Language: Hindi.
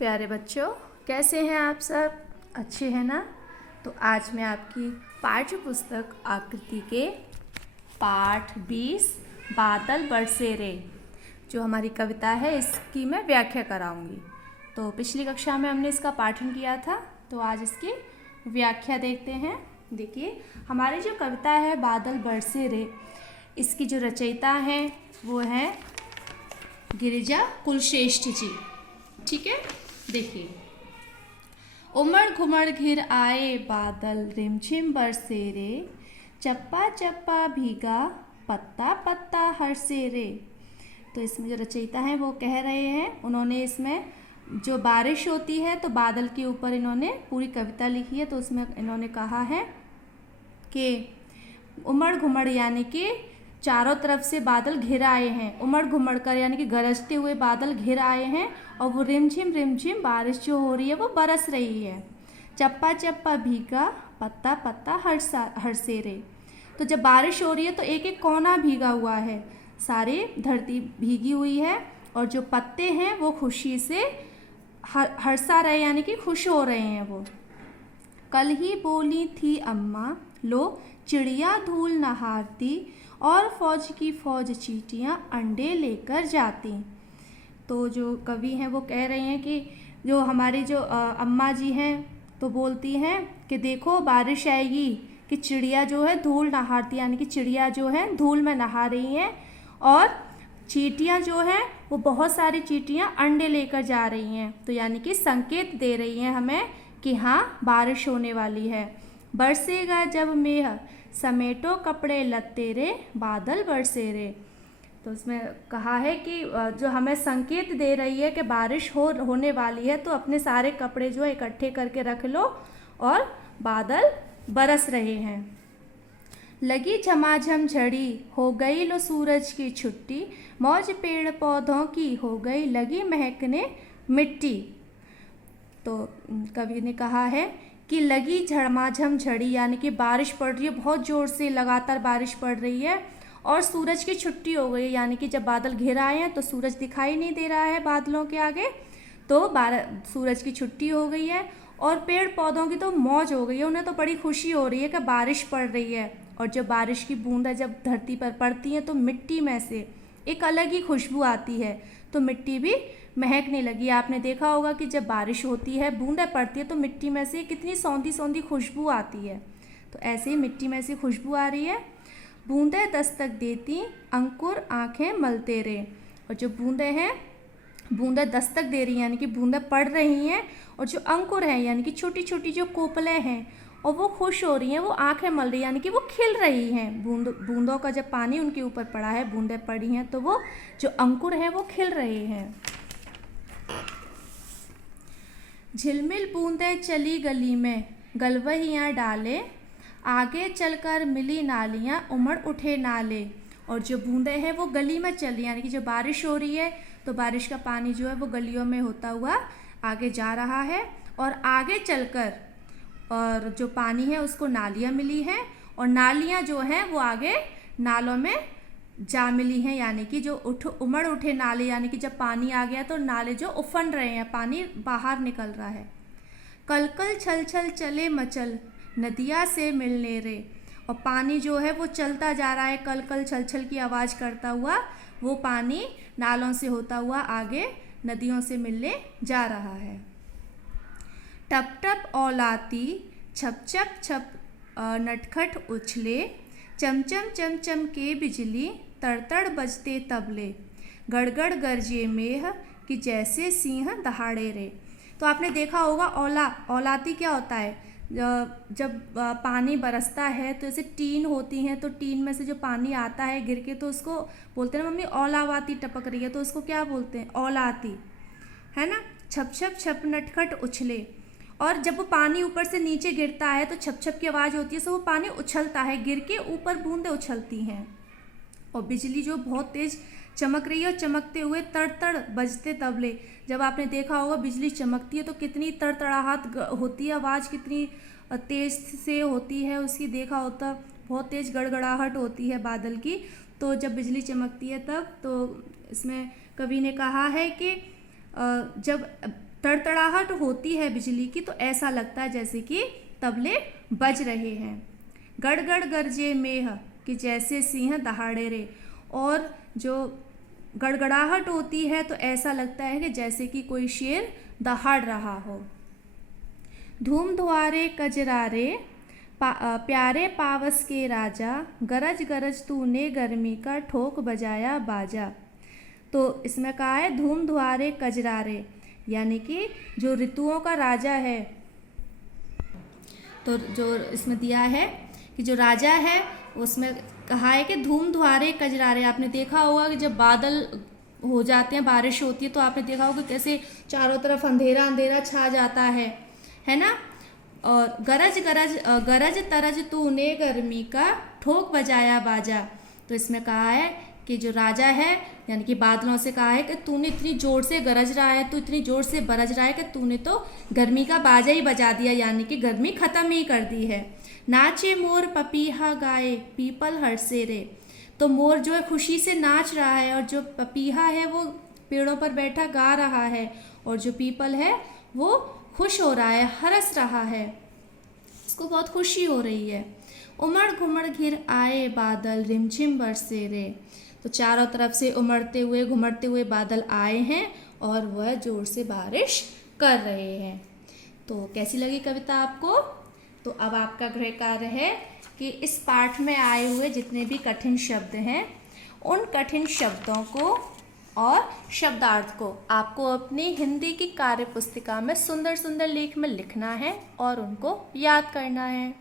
प्यारे बच्चों, कैसे हैं आप सब? अच्छे हैं ना? तो आज मैं आपकी पाठ्य पुस्तक आकृति के पाठ 20 बादल बरसे रे जो हमारी कविता है, इसकी मैं व्याख्या कराऊंगी। तो पिछली कक्षा में हमने इसका पाठन किया था, तो आज इसकी व्याख्या देखते हैं। देखिए, हमारी जो कविता है बादल बरसे रे, इसकी जो रचयिता हैं वो हैं गिरिजा कुलश्रेष्ठ जी। ठीक है, देखिए। उमड़ घुमड़ घिर आए बादल रिमझिम बरसे रे, चप्पा चप्पा भीगा पत्ता पत्ता हरसे रे। तो इसमें जो रचयिता हैं वो कह रहे हैं, उन्होंने इसमें जो बारिश होती है तो बादल के ऊपर इन्होंने पूरी कविता लिखी है। तो उसमें इन्होंने कहा है कि उमड़ घुमड़ यानी कि चारों तरफ से बादल घिर आए हैं, उमड़ घुमड़ कर यानी कि गरजते हुए बादल घिर आए हैं, और वो रिमझिम रिमझिम बारिश जो हो रही है वो बरस रही है। चप्पा चप्पा भीगा पत्ता पत्ता हरसे रे। तो जब बारिश हो रही है तो एक एक कोना भीगा हुआ है, सारी धरती भीगी हुई है, और जो पत्ते हैं वो खुशी से हरसा रहे यानी कि खुश हो रहे हैं वो। कल ही बोली थी अम्मा लो चिड़िया धूल नहारती, और फौज की फौज चींटियाँ अंडे लेकर जाती। तो जो कवि हैं वो कह रहे हैं कि जो हमारी जो अम्मा जी हैं तो बोलती हैं कि देखो बारिश आएगी कि चिड़िया जो है धूल नहारती, यानी कि चिड़िया जो है धूल में नहा रही हैं, और चींटियाँ जो हैं वो बहुत सारी चींटियाँ अंडे लेकर जा रही हैं। तो यानी कि संकेत दे रही हैं हमें कि हाँ बारिश होने वाली है। बरसेगा जब मेह समेटो कपड़े लत्ते रे, बादल बरसे रे। तो उसमें कहा है कि जो हमें संकेत दे रही है कि बारिश होने वाली है, तो अपने सारे कपड़े जो है इकट्ठे करके रख लो, और बादल बरस रहे हैं। लगी झमाझम झड़ी हो गई लो सूरज की छुट्टी, मौज पेड़ पौधों की हो गई लगी महकने मिट्टी। तो कवि ने कहा है कि लगी झमाझम झड़ी यानी कि बारिश पड़ रही है, बहुत ज़ोर से लगातार बारिश पड़ रही है, और सूरज की छुट्टी हो गई, यानी कि जब बादल घिर आए हैं तो सूरज दिखाई नहीं दे रहा है बादलों के आगे, तो सूरज की छुट्टी हो गई है। और पेड़ पौधों की तो मौज हो गई है, उन्हें तो बड़ी खुशी हो रही है कि बारिश पड़ रही है। और जब बारिश की बूंदें जब धरती पर पड़ती हैं तो मिट्टी में से एक अलग ही खुशबू आती है, तो मिट्टी भी महकने लगी। आपने देखा होगा कि जब बारिश होती है, बूंदें पड़ती है, तो मिट्टी में से कितनी सौंधी सौंधी खुशबू आती है। तो ऐसे ही मिट्टी में से खुशबू आ रही है। बूंदें दस्तक देती अंकुर आंखें मलते रे। और जो बूंदें हैं, बूंदें दस्तक दे रही हैं यानी कि बूंदें पड़ रही हैं, और जो अंकुर हैं यानी कि छोटी छोटी जो कोपलें हैं, और वो खुश हो रही हैं, वो आंखें मल रही हैं यानी कि वो खिल रही हैं। बूंदों का जब पानी उनके ऊपर पड़ा है, बूंदें पड़ी हैं, तो वो जो अंकुर हैं वो खिल रहे हैं। झिलमिल बूंदें चली गली में गलवहियाँ डाले, आगे चलकर मिली नालियाँ उमड़ उठे नाले। और जो बूंदें हैं वो गली में चल रही, यानी कि जो बारिश हो रही है तो बारिश का पानी जो है वो गलियों में होता हुआ आगे जा रहा है, और आगे चलकर और जो पानी है उसको नालियाँ मिली हैं, और नालियाँ जो हैं वो आगे नालों में जा मिली हैं, यानी कि जो उमड़ उठे नाले, यानी कि जब पानी आ गया तो नाले जो उफन रहे हैं, पानी बाहर निकल रहा है। कल कल छल छल चले मचल नदिया से मिलने रे। और पानी जो है वो चलता जा रहा है, कल कल छल छल की आवाज़ करता हुआ वो पानी नालों से होता हुआ आगे नदियों से मिलने जा रहा है। टप टप औलाती छप छप छप नटखट उछले, चमचम चमचम के बिजली तड़तड़ बजते तबले, गड़गड़ गरजे मेह कि जैसे सिंह दहाड़े रे। तो आपने देखा होगा औलाती क्या होता है, जब पानी बरसता है तो जैसे टीन होती हैं, तो टीन में से जो पानी आता है गिर के, तो उसको बोलते हैं मम्मी औलावाती टपक रही है, तो उसको क्या बोलते हैं, औलाती, है ना। छप छप छप नटखट उछले, और जब वो पानी ऊपर से नीचे गिरता है तो छप छप की आवाज़ होती है, तो वो पानी उछलता है, गिर के ऊपर बूंदें उछलती हैं। और बिजली जो बहुत तेज़ चमक रही है, और चमकते हुए तड़तड़ बजते तबले, जब आपने देखा होगा बिजली चमकती है तो कितनी तड़तड़ाहट होती है, आवाज़ कितनी तेज़ से होती है उसकी, देखा होता बहुत तेज़ गड़गड़ाहट होती है बादल की। तो जब बिजली चमकती है तब, तो इसमें कवि ने कहा है कि जब तड़तड़ाहट होती है बिजली की तो ऐसा लगता है जैसे कि तबले बज रहे हैं। गड़गड़ गरजे मेह कि जैसे सिंह दहाड़े रे, और जो गड़गड़ाहट होती है तो ऐसा लगता है कि जैसे कि कोई शेर दहाड़ रहा हो। धूम धुआरे कजरारे प्यारे पावस के राजा, गरज गरज तूने गर्मी का ठोक बजाया बाजा। तो इसमें कहा है धूम धुआरे कजरारे, यानी कि जो ऋतुओं का राजा है। तो जो इसमें दिया है कि जो राजा है उसमें कहा है कि धूम धुआरे कजरारे। आपने देखा होगा कि जब बादल हो जाते हैं, बारिश होती है, तो आपने देखा होगा कैसे चारों तरफ अंधेरा अंधेरा छा जाता है ना। और गरज गरज गरज तरज तूने गर्मी का ठोक बजाया बाजा। तो इसमें कहा है कि जो राजा है यानी कि बादलों से कहा है कि तूने इतनी ज़ोर से गरज रहा है, तो इतनी ज़ोर से बरज रहा है कि तूने तो गर्मी का बाजा ही बजा दिया, यानी कि गर्मी ख़त्म ही कर दी है। नाचे मोर पपीहा गाए पीपल हर्षे रे। तो मोर जो है खुशी से नाच रहा है, और जो पपीहा है वो पेड़ों पर बैठा गा रहा है, और जो पीपल है वो खुश हो रहा है, हरस रहा है, इसको बहुत खुशी हो रही है। उमड़ घुमड़ घिर आए बादल रिमझिम बरसे रे। तो चारों तरफ से उमड़ते हुए घुमड़ते हुए बादल आए हैं और वह जोर से बारिश कर रहे हैं। तो कैसी लगी कविता आपको? तो अब आपका गृह कार्य है कि इस पाठ में आए हुए जितने भी कठिन शब्द हैं उन कठिन शब्दों को और शब्दार्थ को आपको अपनी हिंदी की कार्य पुस्तिका में सुंदर सुंदर लेख में लिखना है और उनको याद करना है।